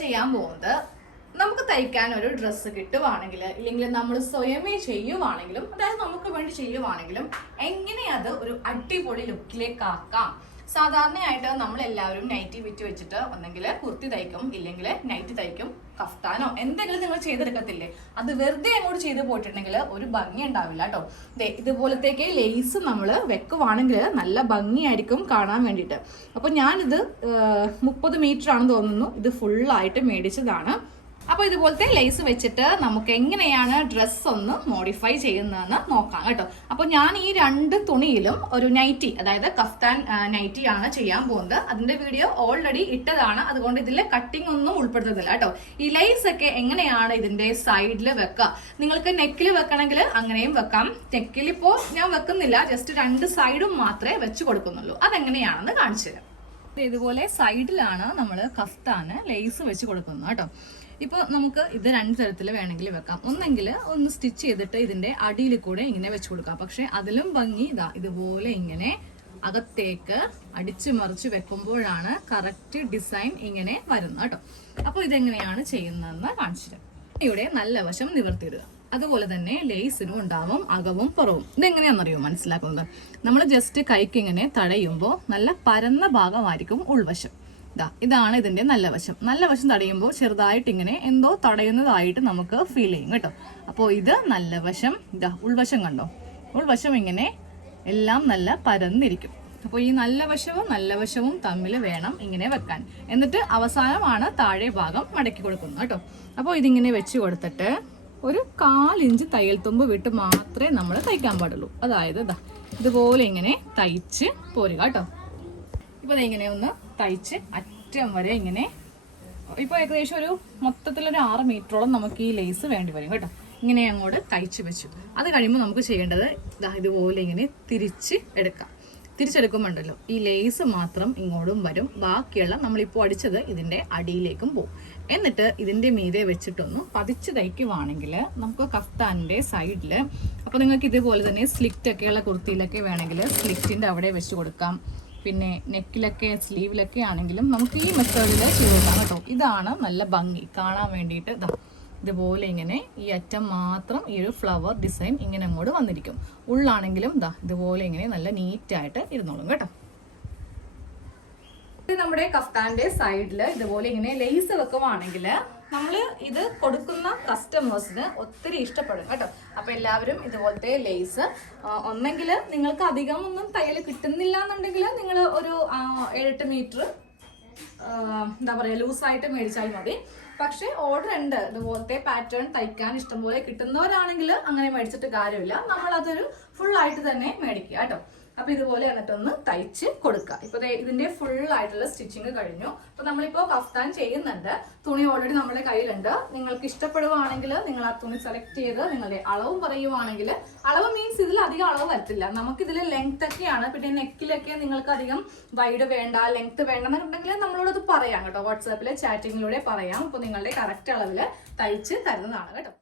ചെയ്യാൻ പോകുന്നത്. നമുക്ക് തയ്ക്കാൻ ഒരു ഡ്രസ്സ് കിട്ടുവാണെങ്കിൽ ഇല്ലെങ്കിൽ നമ്മൾ സ്വയമേ ചെയ്യുവാണെങ്കിലും അതായത് നമുക്ക് വേണ്ടി ചെയ്യുവാണെങ്കിലും എങ്ങനെ അത് ഒരു അടിപൊളി ലുക്കിലേക്ക് ആക്കാം സാധാരണയായിട്ട് നമ്മൾ എല്ലാവരും നൈറ്റി വിറ്റ് വെച്ചിട്ട് ഒന്നെങ്കിൽ കുർത്തി തയ്ക്കും ഇല്ലെങ്കിൽ നൈറ്റി തയ്ക്കും കഫ്താനോ എന്തെങ്കിലും നിങ്ങൾ ചെയ്തെടുക്കത്തില്ലേ? അത് വെറുതെ അങ്ങോട്ട് ചെയ്ത് പോയിട്ടുണ്ടെങ്കിൽ ഒരു ഭംഗി ഉണ്ടാവില്ല കേട്ടോ ഇതുപോലത്തേക്ക് ലേസ് നമ്മൾ വെക്കുവാണെങ്കിൽ നല്ല ഭംഗിയായിരിക്കും കാണാൻ വേണ്ടിയിട്ട്. അപ്പോൾ ഞാനിത് മുപ്പത് മീറ്റർ ആണെന്ന് തോന്നുന്നു. ഇത് ഫുള്ളായിട്ട് മേടിച്ചതാണ്. അപ്പോൾ ഇതുപോലത്തെ ലേസ് വെച്ചിട്ട് നമുക്ക് എങ്ങനെയാണ് ഡ്രസ്സ് ഒന്ന് മോഡിഫൈ ചെയ്യുന്നതെന്ന് നോക്കാം കേട്ടോ. അപ്പോൾ ഞാൻ ഈ രണ്ട് തുണിയിലും ഒരു നൈറ്റി അതായത് കഫ്താൻ നൈറ്റി ആണ് ചെയ്യാൻ പോകുന്നത്. അതിന്റെ വീഡിയോ ഓൾറെഡി ഇട്ടതാണ്. അതുകൊണ്ട് ഇതിൽ കട്ടിംഗ് ഒന്നും ഉൾപ്പെടുത്തുന്നില്ല കേട്ടോ. ഈ ലേസ് ഒക്കെ എങ്ങനെയാണ് ഇതിന്റെ സൈഡിൽ വെക്കുക? നിങ്ങൾക്ക് നെക്കിൽ വെക്കണമെങ്കിൽ അങ്ങനെയും വെക്കാം. നെക്കിൽ ഇപ്പോൾ ഞാൻ വെക്കുന്നില്ല. ജസ്റ്റ് രണ്ട് സൈഡും മാത്രമേ വെച്ച് കൊടുക്കുന്നുള്ളൂ. അതെങ്ങനെയാണെന്ന് കാണിച്ചു തരാം. ഇതുപോലെ സൈഡിലാണ് നമ്മൾ കഫ്താന് ലേസ് വെച്ച് കൊടുക്കുന്നത് കേട്ടോ. ഇപ്പോൾ നമുക്ക് ഇത് രണ്ട് തരത്തിൽ വേണമെങ്കിൽ വെക്കാം. ഒന്നെങ്കിൽ ഒന്ന് സ്റ്റിച്ച് ചെയ്തിട്ട് ഇതിന്റെ അടിയിൽ കൂടെ ഇങ്ങനെ വെച്ച് കൊടുക്കാം. പക്ഷെ അതിലും ഭംഗി ഇതാ ഇതുപോലെ ഇങ്ങനെ അകത്തേക്ക് അടിച്ചു മറിച്ച് വെക്കുമ്പോഴാണ് കറക്റ്റ് ഡിസൈൻ ഇങ്ങനെ വരുന്നത് കേട്ടോ. അപ്പോൾ ഇതെങ്ങനെയാണ് ചെയ്യുന്നതെന്ന് കാണിച്ചു ഇവിടെ നല്ല വശം നിവർത്തിയിടുക. അതുപോലെ തന്നെ ലേസിനും ഉണ്ടാവും അകവും പുറവും. ഇതെങ്ങനെയാണെന്നറിയോ മനസ്സിലാക്കുന്നത്? നമ്മൾ ജസ്റ്റ് കൈക്ക് ഇങ്ങനെ തടയുമ്പോൾ നല്ല പരന്ന ഭാഗമായിരിക്കും ഉൾവശം. ഇതാ ഇതാണ് ഇതിന്റെ നല്ല വശം. നല്ല വശം തടയുമ്പോൾ ചെറുതായിട്ട് ഇങ്ങനെ എന്തോ തടയുന്നതായിട്ട് നമുക്ക് ഫീൽ ചെയ്യും കേട്ടോ. അപ്പോൾ ഇത് നല്ല വശം. ഇതാ ഉൾവശം കണ്ടോ? ഉൾവശം ഇങ്ങനെ എല്ലാം നല്ല പരന്നിരിക്കും. അപ്പോൾ ഈ നല്ല വശവും നല്ല വശവും തമ്മിൽ വേണം ഇങ്ങനെ വെക്കാൻ. എന്നിട്ട് അവസാനമാണ് താഴെ ഭാഗം മടക്കി കൊടുക്കുന്നത് കേട്ടോ. അപ്പോൾ ഇതിങ്ങനെ വെച്ച് കൊടുത്തിട്ട് ഒരു കാലിഞ്ച് തയ്യൽ തുമ്പ് വിട്ട് മാത്രമേ നമ്മൾ തയ്ക്കാൻ പാടുള്ളൂ. അതായത് ഇതാ ഇതുപോലെ ഇങ്ങനെ തയ്ച്ച് പോരുക കേട്ടോ. ഇപ്പോൾ ഇങ്ങനെ ഒന്ന് തയ്ച്ച് അറ്റം വരെ ഇങ്ങനെ ഇപ്പോൾ ഏകദേശം ഒരു മൊത്തത്തിലൊരു ആറ് മീറ്ററോളം നമുക്ക് ഈ ലേസ് വേണ്ടി വരും കേട്ടോ. ഇങ്ങനെ അങ്ങോട്ട് തയ്ച്ച് വെച്ചു. അത് കഴിയുമ്പോൾ നമുക്ക് ചെയ്യേണ്ടത് ഇതാ ഇതുപോലെ ഇങ്ങനെ തിരിച്ച് എടുക്കാം. തിരിച്ചെടുക്കുമ്പോണ്ടല്ലോ ഈ ലേസ് മാത്രം ഇങ്ങോട്ടും വരും. ബാക്കിയുള്ള നമ്മളിപ്പോൾ അടിച്ചത് ഇതിന്റെ അടിയിലേക്കും പോകും എന്നിട്ട് ഇതിന്റെ മീതെ വെച്ചിട്ടൊന്ന് പതിച്ച് തയ്ക്കുവാണെങ്കിൽ നമുക്ക് കഫ്താനിന്റെ സൈഡിൽ അപ്പോൾ നിങ്ങൾക്ക് ഇതുപോലെ തന്നെ സ്ലിറ്റൊക്കെയുള്ള കുർത്തിയിലൊക്കെ വേണമെങ്കിൽ സ്ലിറ്റിന്റെ അവിടെ വെച്ച് കൊടുക്കാം. പിന്നെ നെക്കിലൊക്കെ സ്ലീവിലൊക്കെ ആണെങ്കിലും നമുക്ക് ഈ മെത്തേഡിൽ ചെയ്ത് കൊടുക്കാം കേട്ടോ. ഇതാണ് നല്ല ഭംഗി. കാണാൻ വേണ്ടിയിട്ട് ഇതാ ഇതുപോലെ ഇങ്ങനെ ഈ അറ്റം മാത്രം ഈ ഒരു ഫ്ലവർ ഡിസൈൻ ഇങ്ങനെ അങ്ങോട്ട് വന്നിരിക്കും. ഉള്ളാണെങ്കിലും ദാ ഇതുപോലെ ഇങ്ങനെ നല്ല നീറ്റായിട്ട് ഇരുന്നോളും കേട്ടോ. ഇത് നമ്മുടെ കഫ്താന്റെ സൈഡിൽ ഇതുപോലെ ഇങ്ങനെ ലേസ് വെക്കുവാണെങ്കിൽ നമ്മൾ ഇത് കൊടുക്കുന്ന കസ്റ്റമേഴ്സിന് ഒത്തിരി ഇഷ്ടപ്പെടും കേട്ടോ. അപ്പൊ എല്ലാവരും ഇതുപോലത്തെ ലേസ് ഒന്നെങ്കിൽ നിങ്ങൾക്ക് അധികം ഒന്നും തയ്യൽ കിട്ടുന്നില്ല എന്നുണ്ടെങ്കിൽ നിങ്ങൾ ഒരു ഏഴെട്ട് മീറ്റർ എന്താ പറയുക ലൂസായിട്ട് മേടിച്ചാൽ മതി. പക്ഷേ ഓർഡർ ഉണ്ട് ഇതുപോലത്തെ പാറ്റേൺ തയ്ക്കാൻ ഇഷ്ടംപോലെ കിട്ടുന്നവരാണെങ്കിൽ അങ്ങനെ മേടിച്ചിട്ട് കാര്യമില്ല. ഫുൾ ആയിട്ട് തന്നെ മേടിക്കുക കേട്ടോ. അപ്പൊ ഇതുപോലെ എന്നിട്ടൊന്ന് തയ്ച്ച് കൊടുക്കുക. ഇപ്പൊ ദേ ഇതിന്റെ ഫുൾ ആയിട്ടുള്ള സ്റ്റിച്ചിങ് കഴിഞ്ഞു. അപ്പൊ നമ്മളിപ്പോ കഫ്താൻ ചെയ്യുന്നുണ്ട്. തുണി ഓൾറെഡി നമ്മുടെ കയ്യിലുണ്ട്. നിങ്ങൾക്ക് ഇഷ്ടപ്പെടുവാണെങ്കിൽ നിങ്ങൾ ആ തുണി സെലക്ട് ചെയ്ത് നിങ്ങളുടെ അളവും പറയുവാണെങ്കിൽ അളവ് മീൻസ് ഇതിൽ അധികം അളവ് വരത്തില്ല. നമുക്ക് ഇതിൽ ലെങ്ത് ഒക്കെയാണ്. പിന്നെ നെക്കിലൊക്കെ നിങ്ങൾക്ക് അധികം വൈഡ് വേണ്ട ലെങ്ത് വേണ്ട എന്നുണ്ടെങ്കിൽ നമ്മളോടത് പറയാം കേട്ടോ. വാട്സാപ്പിലെ ചാറ്റിങ്ങിലൂടെ പറയാം. അപ്പോൾ നിങ്ങളുടെ കറക്റ്റ് അളവിൽ തയ്ച്ച് തരുന്നതാണ് കേട്ടോ.